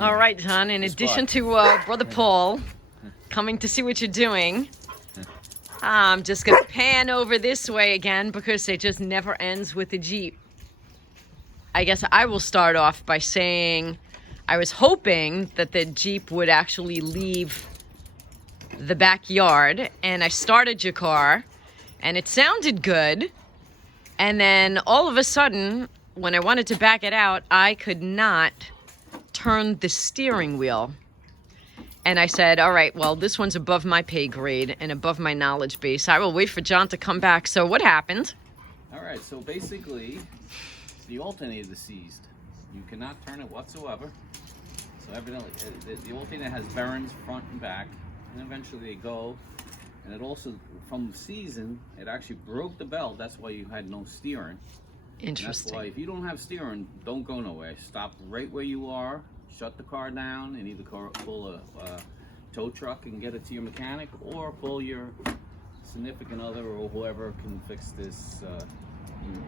All right, John, in addition to Brother Paul coming to see what you're doing, I'm just going to pan over this way again because it just never ends with the Jeep. I guess I will start off by saying I was hoping that the Jeep would actually leave the backyard, and I started your car, and it sounded good, and then all of a sudden, when I wanted to back it out, I could not turn the steering wheel. And I said, all right, well, this one's above my pay grade and above my knowledge base. I will wait for John to come back. So what happened? All right, so basically, the alternator is seized. You cannot turn it whatsoever. So evidently, the alternator has bearings front and back, and eventually they go. And it also, from season, it actually broke the belt. That's why you had no steering. Interesting. That's why if you don't have steering, don't go nowhere. Stop right where you are, shut the car down, and either pull a tow truck and get it to your mechanic, or pull your significant other or whoever can fix this,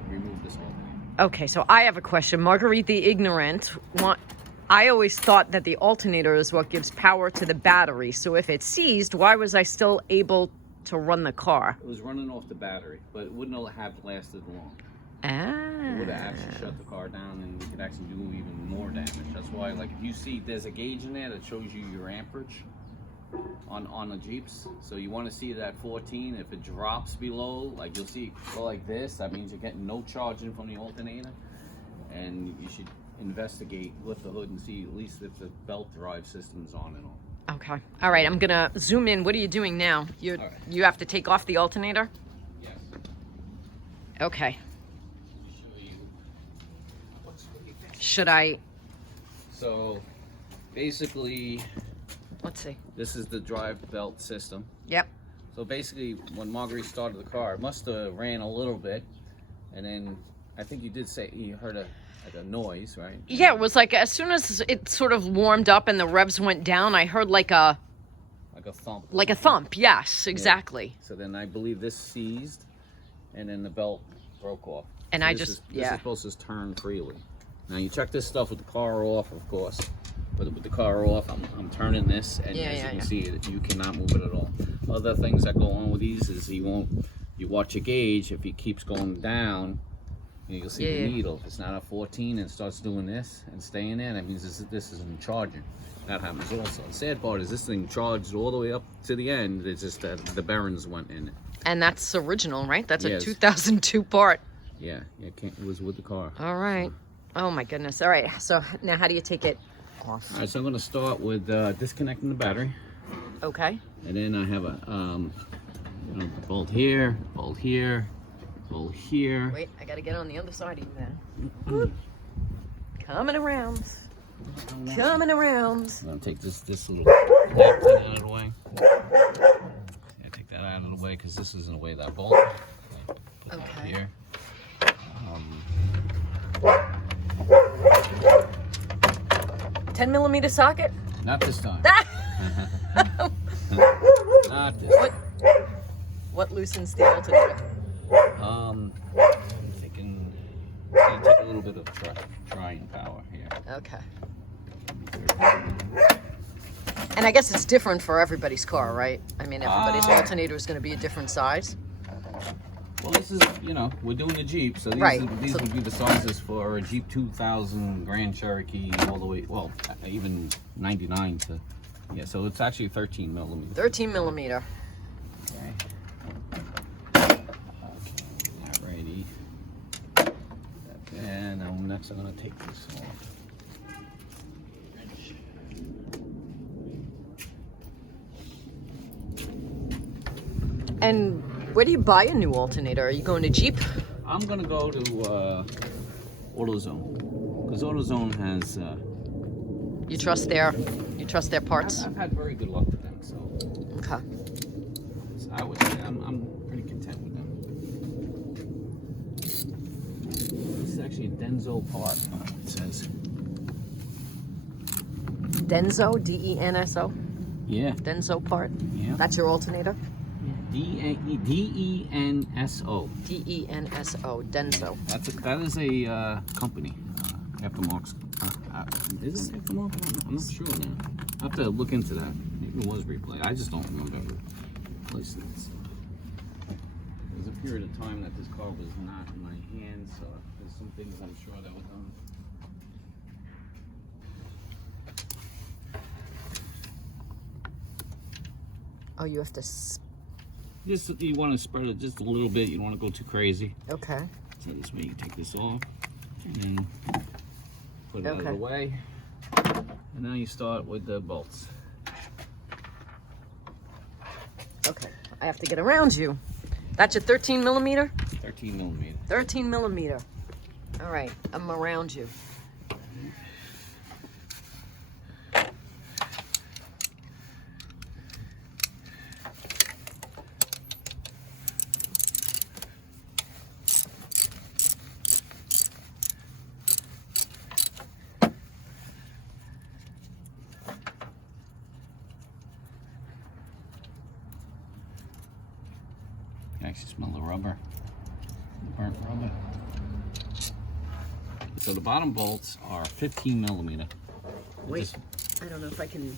remove this alternator. Okay, so I have a question. Marguerite the Ignorant, I always thought that the alternator is what gives power to the battery. So if it's seized, why was I still able to run the car? It was running off the battery, but it wouldn't have lasted long. It would have actually shut the car down, and we could actually do even more damage. That's why, like, if you see there's a gauge in there that shows you your amperage on the Jeeps. So you want to see it at 14. If it drops below, like you'll see go like this, that means you're getting no charging from the alternator, and you should investigate, lift the hood, and see at least if the belt drive system's on and off. Okay. All right, I'm gonna zoom in. What are you doing now? You have to take off the alternator? Yes. Okay. Should I? So basically, Let's see. this is the drive belt system. Yep. So basically, when Marguerite started the car, it must have ran a little bit, and then I think you did say you heard a noise, right? Yeah, it was like as soon as it sort of warmed up and the revs went down, I heard like a thump. Like a thump. Yes, exactly. Yeah. So then I believe this seized, and then the belt broke off. And so I this just is supposed to turn freely. Now you check this stuff with the car off, of course. But with the car off, I'm turning this, and as you can see, you cannot move it at all. Other things that go on with these is you watch your gauge. If it keeps going down, you'll see the needle. If it's not at 14 and starts doing this and staying there, that means this isn't charging. That happens also. The sad part is this thing charged all the way up to the end. It's just that the bearings went in it. And that's original, right? That's a 2002 part. Yeah, it was with the car. All right. Oh my goodness. All right. So now how do you take it off? All right, so I'm going to start with disconnecting the battery. Okay. And then I have a bolt here, bolt here, bolt here. Wait, I got to get on the other side of you then. Coming around. Coming around. I'm going to take this little thing out of the way. Yeah, take that out of the way because this is in the way of that bolt. Put that here. 10mm socket? Not this time. Not this time. What loosens the alternator? I'm thinking it's going to take a little bit of trying power here. Okay. And I guess it's different for everybody's car, right? I mean, everybody's alternator is going to be a different size. Well, this is, we're doing the Jeep, so these would be the sizes for a Jeep 2000 Grand Cherokee all the way, well, even 99 to, so it's actually 13mm. 13mm. Okay. Alrighty. And now next I'm going to take this off. And where do you buy a new alternator? Are you going to Jeep? I'm going to go to AutoZone, because AutoZone has... You trust their parts? I've had very good luck with them, so... Okay. So I would say I'm pretty content with them. This is actually a Denso part, it says. Denso? D-E-N-S-O? Yeah. Denso part? Yeah. That's your alternator? D-E-N-S-O. D-E-N-S-O. Denso. That is a company, aftermarket Isn't it come off? I'm not sure now. I have to look into that. Maybe it was replayed. I just don't remember replacing it. So. There's a period of time that this car was not in my hands, so there's some things I'm sure that were done. Oh, you have to. Just you want to spread it just a little bit. You don't want to go too crazy. Okay. So this way you take this off and then put it out of the way. And now you start with the bolts. Okay. I have to get around you. That's your 13 millimeter? 13 millimeter. 13 millimeter. All right. I'm around you. I actually smell the rubber, the burnt rubber. So the bottom bolts are 15 millimeter. Wait, I don't know if I can.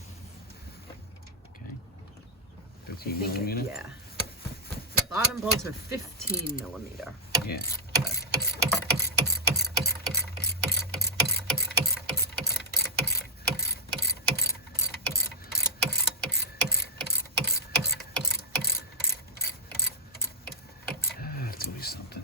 Okay, 15 millimeter? Yeah. The bottom bolts are 15 millimeter. Yeah. That's always something.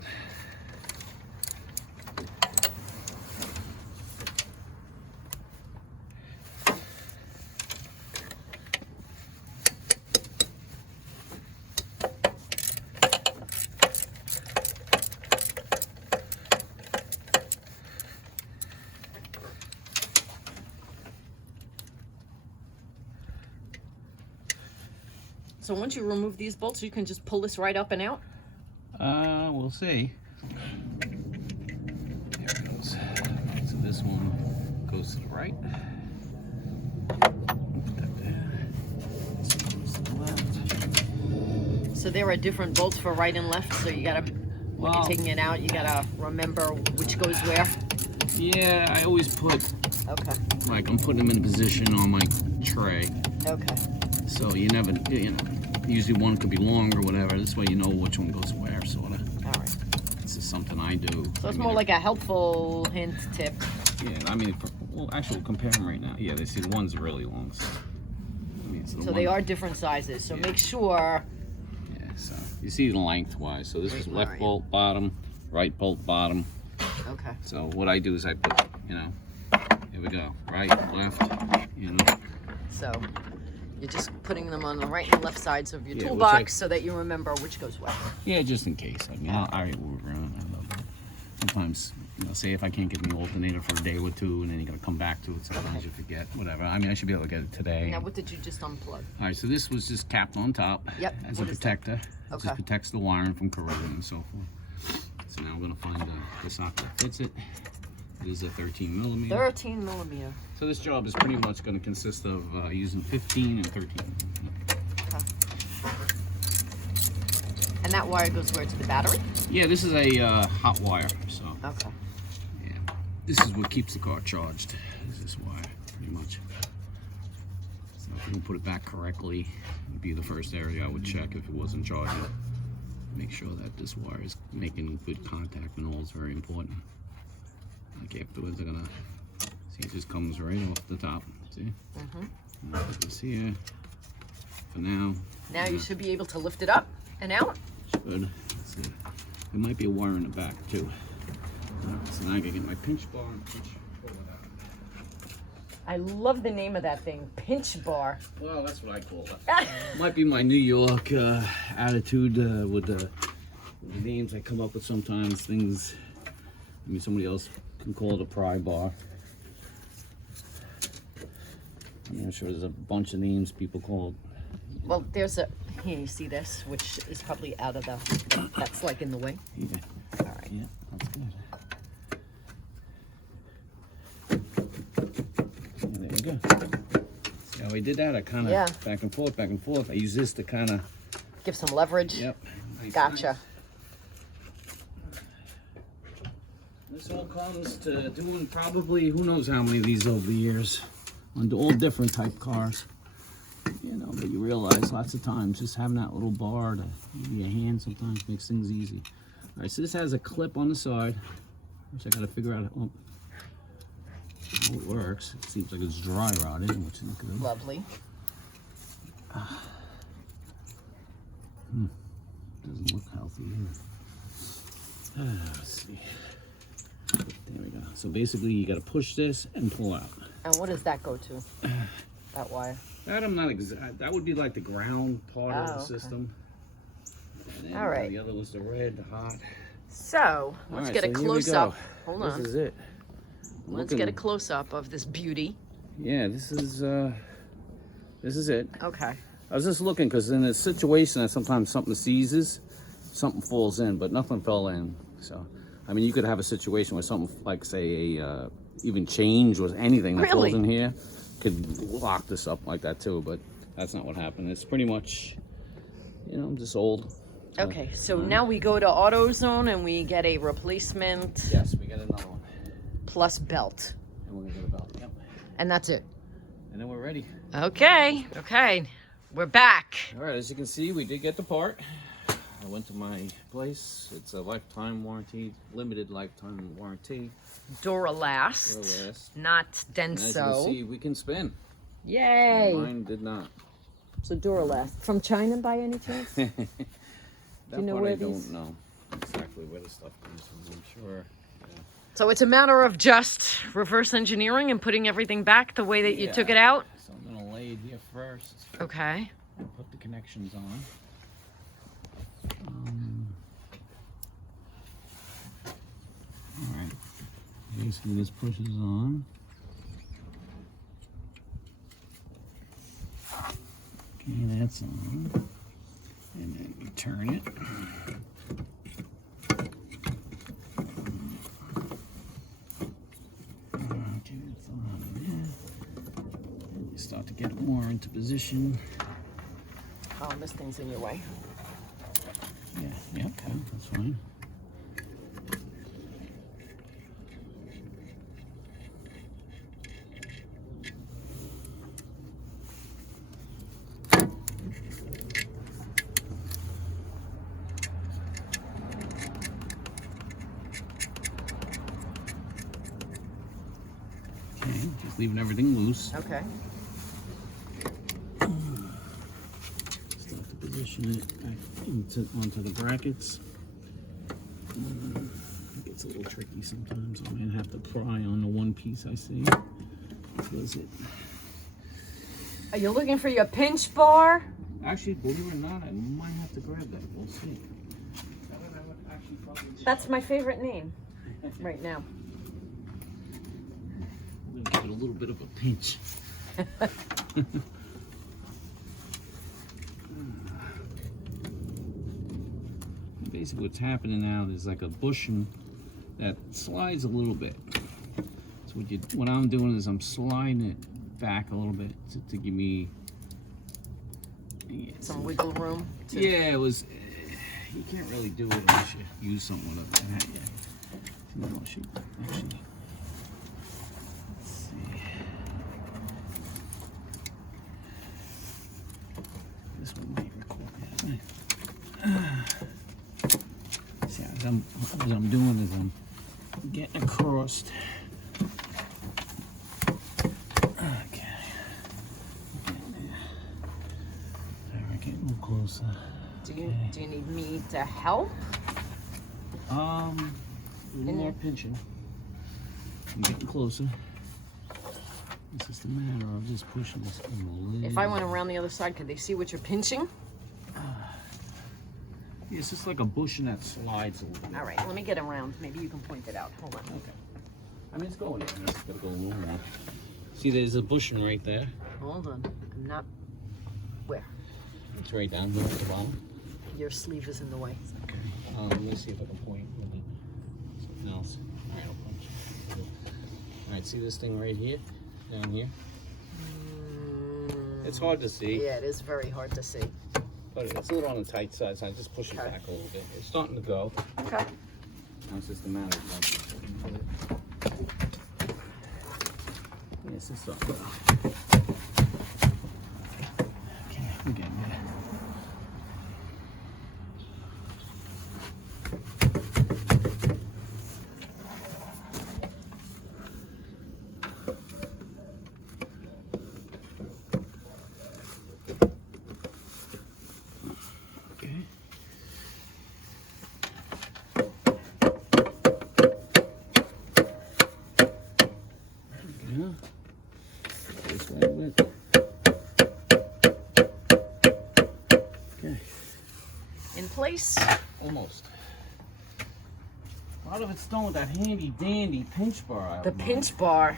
So once you remove these bolts, you can just pull this right up and out? We'll see. There it goes. So this one goes to the right. Put that there. This one goes to the left. So there are different bolts for right and left, so you gotta, when you're taking it out, you gotta remember which goes where? Yeah, I always put, Okay. like I'm putting them in a position on my tray. Okay. So you never, you know, usually one could be long or whatever. This way you know which one goes where, sort of. All right. This is something I do. So it's more like a helpful hint tip. Yeah, I mean, well, actually, we'll compare them right now. Yeah, they see the one's really long. So, I mean, So they are different sizes. So make sure. Yeah, so you see the lengthwise. So this is left right. bolt bottom, right bolt bottom. Okay. So what I do is I put, you know, here we go, right, left, you know. So you're just putting them on the right and left sides of your Yeah, toolbox so that you remember which goes where. Yeah, just in case. I mean, I move around. I love that. Sometimes, you know, say if I can't get the alternator for a day or two, and then you got to come back to it. Sometimes you forget, whatever. I mean, I should be able to get it today. Now, what did you just unplug? All right, so this was just capped on top as a protector. It just protects the wiring from corrosion and so forth. So now I'm going to find the socket that fits it. It is a 13 millimeter. 13 millimeter. So this job is pretty much going to consist of using 15 and 13. Okay. And that wire goes where, to the battery? Yeah, this is a hot wire. So okay. Yeah, this is what keeps the car charged. Is this wire, pretty much. So if you can put it back correctly, it'd be the first area I would check if it wasn't charging. Make sure that this wire is making good contact and all is very important. Like afterwards, I'm gonna see it just comes right off the top. See? And I'll put this here for now. Now you should be able to lift it up and out. Should. See. There might be a wire in the back too. So now I gotta get my pinch bar and pull it out. I love the name of that thing, pinch bar. Well, that's what I call it. Might be my New York attitude with the names I come up with sometimes. Things, I mean, somebody else can call it a pry bar. I'm not sure there's a bunch of names people call it. Well, there's a, here you see this, which is probably out of the, that's like in the way. Yeah. All right. Yeah, that's good. There you go. See how I did that? I kind of back and forth, back and forth. I use this to kind of give some leverage. Yep. Nice, gotcha. Nice. This all comes to doing probably who knows how many of these over the years on all different type cars. You know, but you realize lots of times just having that little bar to give you a hand sometimes makes things easy. All right, so this has a clip on the side, which I got to figure out how it works. It seems like it's dry rotted, which is good. Lovely. Doesn't look healthy either. Let's see. There we go. So basically, you got to push this and pull out. And what does that go to? That wire? That I'm not exact. That would be like the ground part of the system. And then all right. The other was the red, the hot. So let's get a close up. Hold on. This is it. Let's get a close up of this beauty. Yeah, this is it. Okay. I was just looking because in a situation that sometimes something seizes, something falls in, but nothing fell in. So, I mean, you could have a situation where something like, say, even change or anything that falls in here could lock this up like that too. But that's not what happened. It's pretty much, you know, just old. Okay, so now we go to AutoZone and we get a replacement. Yes, we get another one. Plus belt. And we're gonna get a belt. Yep. And that's it. And then we're ready. Okay. Okay. We're back. All right, as you can see, we did get the part. I went to my place. It's a lifetime warranty, limited lifetime warranty. Durolast. Durolast. Not Denso. And as you can see, we can spin. Yay. Mine did not. So Durolast. From China by any chance? Do you know where I these? don't know exactly where the stuff comes from. I'm sure. Yeah. So it's a matter of just reverse engineering and putting everything back the way that you took it out? So I'm going to lay it here first. Okay. And put the connections on. Alright. Basically this pushes on. Okay, that's on. And then you turn it. Okay, it's on there. And you start to get more into position. Oh, this thing's in your way. Yeah, okay, that's fine. Okay, just leaving everything loose. Okay. Start to position it back onto the brackets. It gets a little tricky sometimes. I might have to pry on the one piece I see. Does it? Are you looking for your pinch bar? Actually, believe it or not, I might have to grab that. We'll see. That's my favorite name right now. We're gonna give it a little bit of a pinch. Basically what's happening now is like a bushing that slides a little bit. So what I'm doing is I'm sliding it back a little bit to give me some wiggle room. Yeah, it was. You can't really do it unless you use something like that. Yeah. No, actually, let's see. This one might record that. See, what I'm doing is I'm getting across. Okay. We're getting a little closer. Do you need me to help? A little more pinching. I'm getting closer. It's just a matter of just pushing this thing a little. If I went around the other side, could they see what you're pinching? Yeah, it's just like a bushing that slides a little bit. All right, let me get around. Maybe you can point it out. Hold on. Okay. I mean, it's going in. It's got to go a little more. See, there's a bushing right there. Hold on. I'm not... Where? It's right down here at the bottom. Your sleeve is in the way. Okay. Let me see if I can point with it. Something else. All right, I'll punch. All right, see this thing right here? Down here? It's hard to see. Yeah, it is very hard to see. But it's a little on the tight side, so I just push it back a little bit. It's starting to go. Okay. Now it's just a matter of Yes, it's up. Okay, we're getting there. In place? Almost. A lot of it's done with that handy dandy pinch bar. The pinch bar.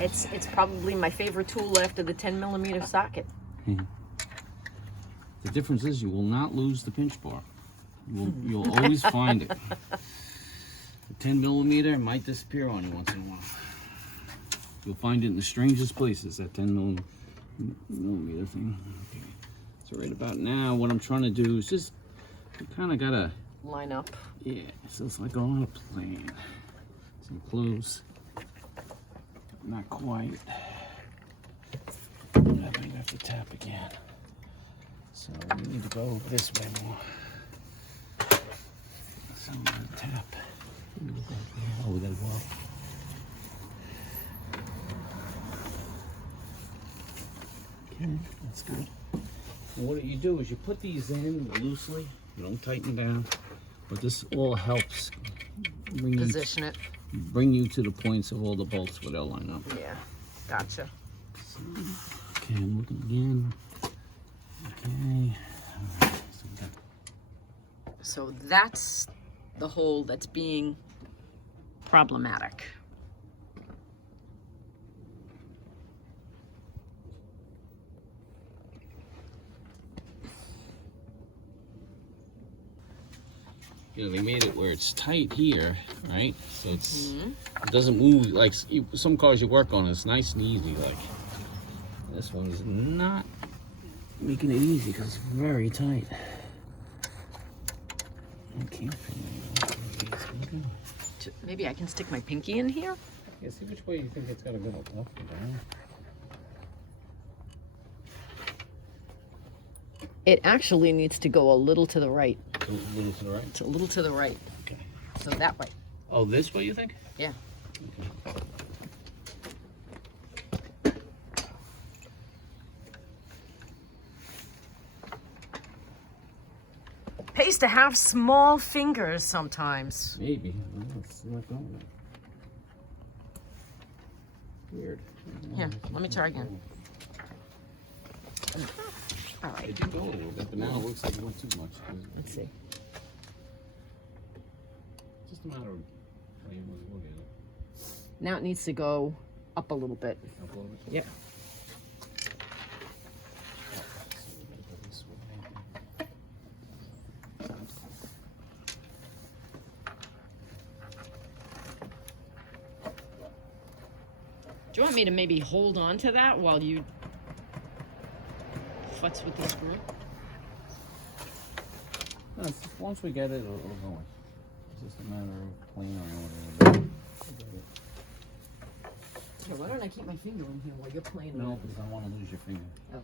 It's probably my favorite tool after the 10mm socket. The difference is you will not lose the pinch bar. You'll always find it. The 10mm might disappear on you once in a while. You'll find it in the strangest places, that 10mm thing. Okay. So right about now, what I'm trying to do is just, you kind of gotta line up. Yeah, so it's like on a plane. Some close. Not quite. I might have to tap again. So we need to go this way more. So I'm gonna tap. Oh, we gotta go up. Okay, that's good. And what you do is you put these in loosely. You don't tighten down. But this all helps Position it. Bring you to the points of all the bolts where they'll line up. Yeah, gotcha. So, okay, I'm looking again. Okay. All right. So that's the hole that's being problematic. You know, they made it where it's tight here, right? So it's it doesn't move like some cars you work on. It's nice and easy. Like this one's not making it easy because it's very tight. I can't Maybe I can stick my pinky in here. Yeah, see which way you think it's gotta go, up or down. It actually needs to go a little to the right. A little to the right? It's a little to the right. Okay. So that way. Oh, this way you think? Yeah. Okay. Pays to have small fingers sometimes. Maybe. Well, it's not going. Weird. Here, let me try again. All right. It did go a little bit, but now it looks like it went too much. Let's see. It's just a matter of how you want to look at it. Now it needs to go up a little bit. Up a little bit? Yep. Do you want me to maybe hold on to that while you futz with the screw? No, once we get it, it'll go in. It's just a matter of playing around with it. So why don't I keep my finger in here while you're playing? No, because I want to lose your finger. Oh.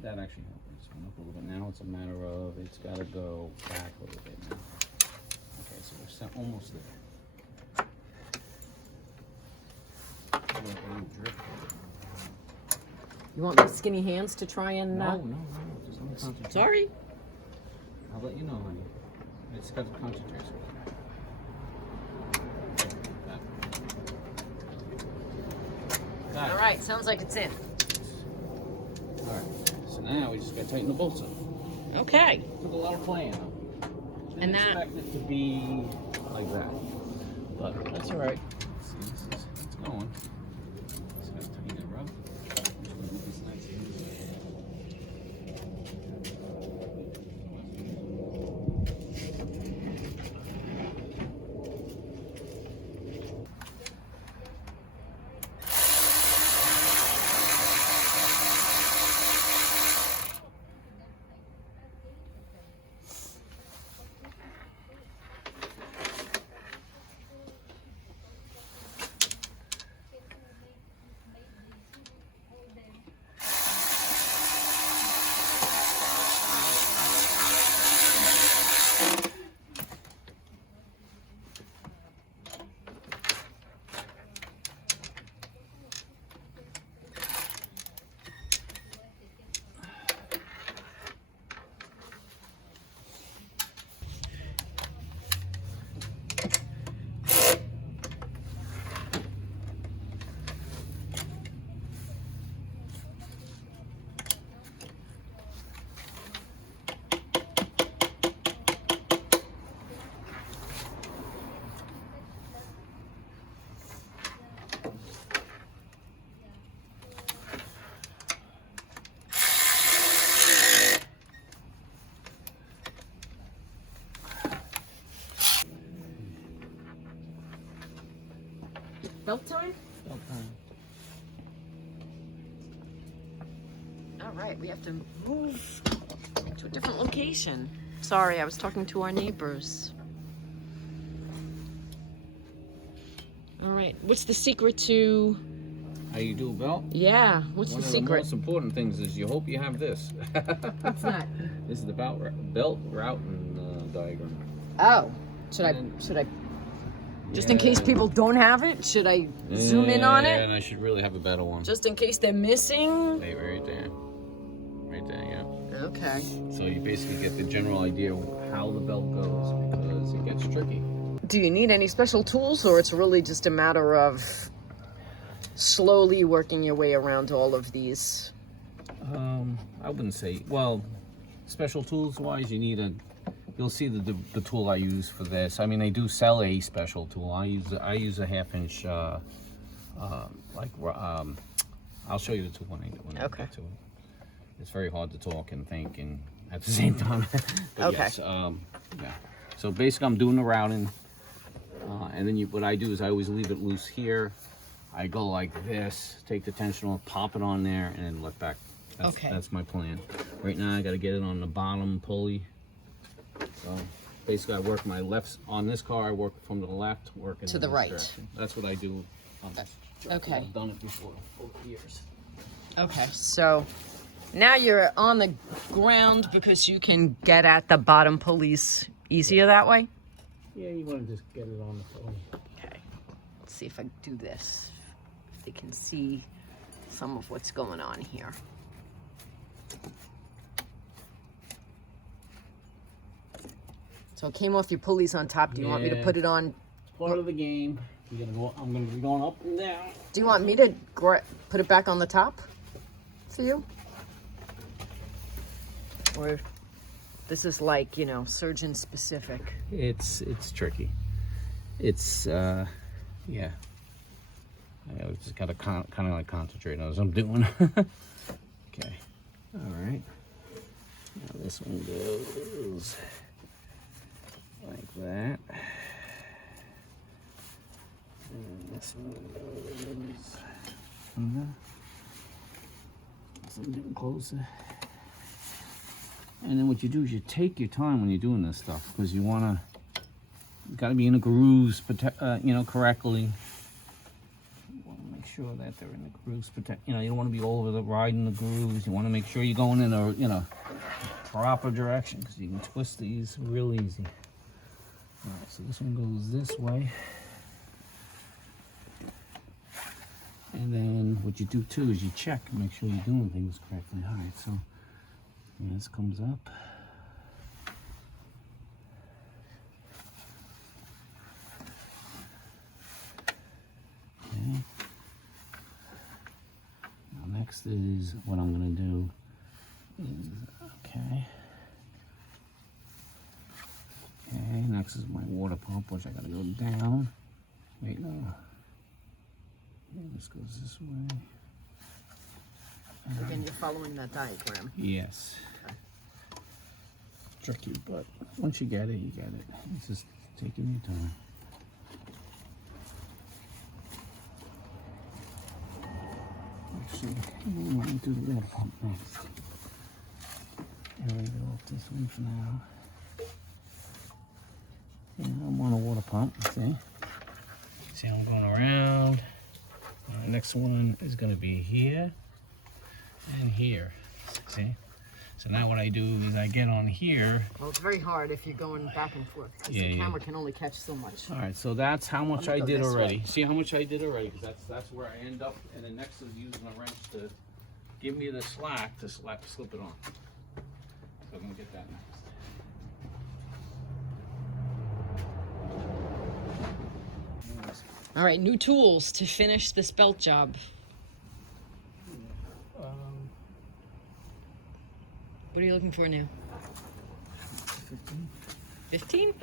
That actually helped. It's went up a little bit. Now it's a matter of it's got to go back a little bit now. Okay, so we're almost there. You want my skinny hands to try and... No. Just let me concentrate. Sorry. I'll let you know, honey. It's got to concentrate. All right, sounds like it's in. All right, so now we just got to tighten the bolts up. Okay. Took a lot of playing. And that... expect it to be like that, but that's all right. See, it's going. Just got to tighten it up. Belt time? Belt time. All right, we have to move to a different location. Sorry, I was talking to our neighbors. All right, what's the secret to... How you do a belt? Yeah, what's the secret? One of the most important things is you hope you have this. What's that? This is the belt routing diagram. Oh, should I just in case people don't have it, should I zoom in on it? Yeah, and I should really have a better one. Just in case they're missing? Right there. Right there, yeah. Okay. So you basically get the general idea of how the belt goes because it gets tricky. Do you need any special tools, or it's really just a matter of slowly working your way around all of these? I wouldn't say, well, special tools wise, you need you'll see the tool I use for this. I mean, they do sell a special tool. I use a 1/2 inch, I'll show you the tool when I get to it. It's very hard to talk and think and at the same time. But okay. Yes, yeah. So basically I'm doing the routing, and then what I do is I always leave it loose here. I go like this, take the tension off, pop it on there, and then let back. That's my plan. Right now I got to get it on the bottom pulley. So basically I work my left, on this car I work from the left, working to the right. Direction. That's what I do. Okay. I've done it before over years. Okay, so now you're on the ground because you can get at the bottom pulleys easier that way? Yeah, you want to just get it on the pulley. Okay, let's see if I do this. If they can see some of what's going on here. So it came off your pulleys on top. Do you want me to put it on? It's part of the game. You're gonna go. I'm gonna be going up and down. Do you want me to put it back on the top for you? Or this is like, you know, surgeon specific. It's tricky. It's yeah. I just gotta kind of like concentrate on what I'm doing. Okay. All right. Now this one goes like that. And this one goes. So I'm getting closer. And then what you do is you take your time when you're doing this stuff because you got to be in the grooves, you know, correctly. You want to make sure that they're in the grooves, you know, you don't want to be over riding the grooves. You want to make sure you're going in a, you know, proper direction because you can twist these real easy. All right, so this one goes this way. And then what you do too is you check and make sure you're doing things correctly. All right, so this comes up. Okay. Now next is what I'm going to do is, okay. Okay, next is my water pump, which I got to go down. Wait, no. This goes this way. Again, you're following that diagram. Yes. Okay. Tricky, but once you get it, you get it. It's just taking your time. Actually, we want to do the water pump next. Here we go off this one for now. Yeah, I'm on a water pump, see? See how I'm going around? The next one is going to be here and here, see? So now what I do is I get on here. Well, it's very hard if you're going back and forth because the camera can only catch so much. All right, so that's how much I did already. See how much I did already? Because that's where I end up. And then next is using a wrench to give me the slack to slip it on. So I'm going to get that next. All right, new tools to finish this belt job. What are you looking for now? 15? 15?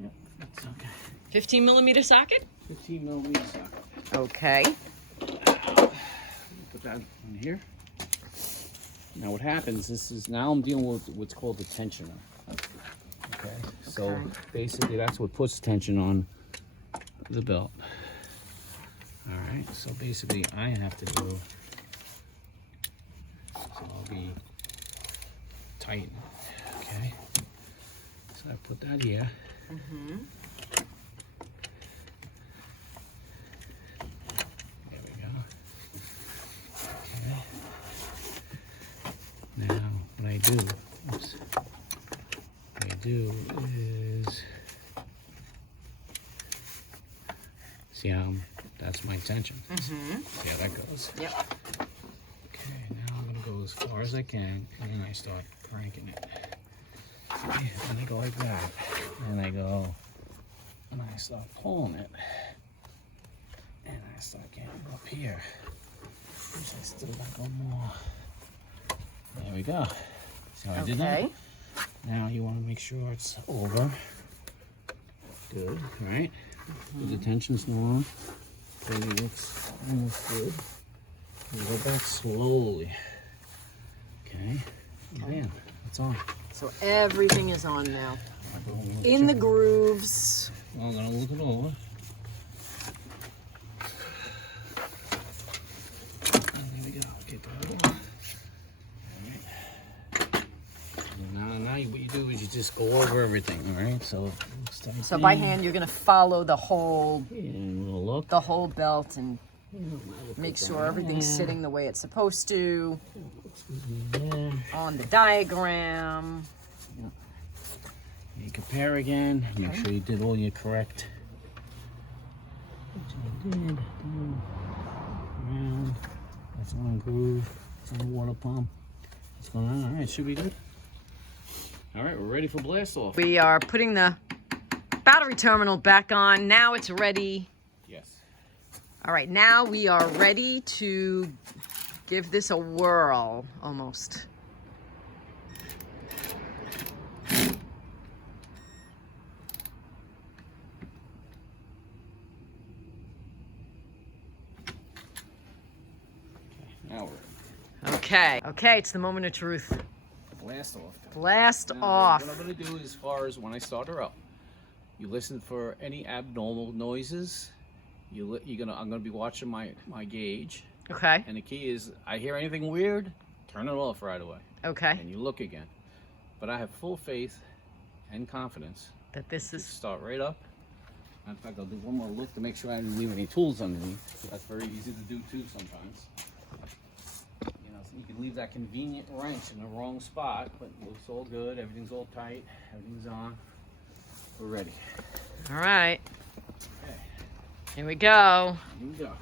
Yep, that's okay. 15 millimeter socket? 15 millimeter socket. Okay. Put that in here. Now what happens, now I'm dealing with what's called the tensioner. Okay, so basically that's what puts tension on the belt. Alright, so basically I have to go, so I'll be tighten. Okay, so I put that here. Mm-hmm. There we go. Okay. Now what I do, oops, what I do is, see how that's my tension. Mm-hmm. See how that goes. Yep. Okay, now I'm gonna go as far as I can, and then I start cranking it. Okay, and I go like that, and I go, and I start pulling it, and I start getting up here. I still got one more. There we go. See how I did that? Now you want to make sure it's over. Good, right? The tension's still on. Okay, it looks almost good. You go back slowly. Okay. Bam. It's on. So everything is on now. In the grooves. Well, I'm gonna look it over. There we go. Get that over. Now what you do is you just go over everything, all right? So by hand, you're gonna follow the whole look. the whole belt and make sure everything's sitting the way it's supposed to on the diagram. You compare again. Make sure you did all your correct. Which I did. Around. That's on groove. It's on the water pump. What's going on? All right, should be good. All right, we're ready for blast off. We are putting the battery terminal back on. Now it's ready. Yes. All right, now we are ready to give this a whirl, almost. Now we're ready. Okay, it's the moment of truth. Blast off. Blast now, off. What I'm going to do as far as when I start her up, you listen for any abnormal noises. I'm going to be watching my gauge. Okay. And the key is, I hear anything weird, turn it off right away. Okay. And you look again. But I have full faith and confidence that this is start right up. In fact, I'll do one more look to make sure I didn't leave any tools underneath. That's very easy to do too sometimes. So you can leave that convenient wrench in the wrong spot, but it looks all good. Everything's all tight. Everything's on. We're ready. all right. Okay. Here we go. Here we go.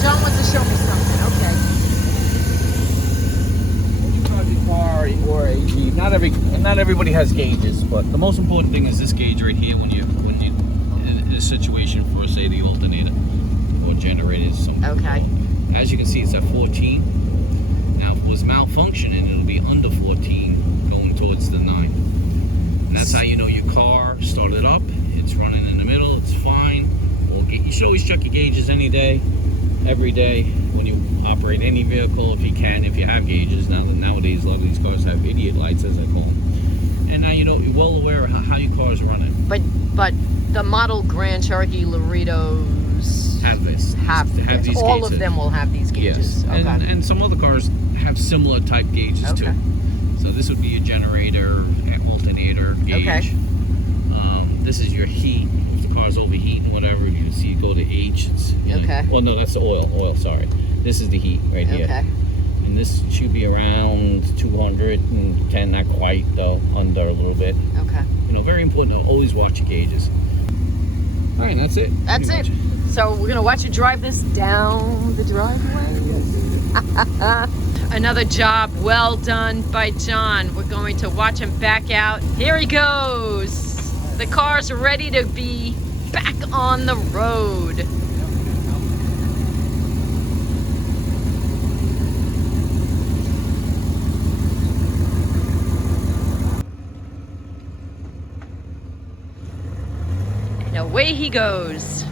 John wants to show me something. Okay. Not everybody has gauges, but the most important thing is this gauge right here when you in a situation for say the alternator or generator. Okay. As you can see, it's at 14. Now, if it was malfunctioning, it'll be under 14, going towards the 9. And that's how you know your car started up. It's running in the middle. It's fine. You should always check your gauges any day, every day, when you operate any vehicle, if you can, if you have gauges. Nowadays, a lot of these cars have idiot lights, as I call them. And now you're well aware of how your car is running. But the model Grand Cherokee Laredos have this. Have these all gauges. Of them will have these gauges. Yes. Okay. And some other cars have similar type gauges too. So this would be a generator, alternator gauge. Okay. This is your heat. If the car's overheating, whatever, you can see go to H. Okay. Well, no, that's the oil. Sorry. This is the heat right here. Okay. And this should be around 210, not quite though, under a little bit. Okay. Very important to always watch your gauges. All right, that's it. That's it. So we're gonna watch you drive this down the driveway. Yes. Another job well done by John. We're going to watch him back out. Here he goes. The car's ready to be back on the road. away he goes.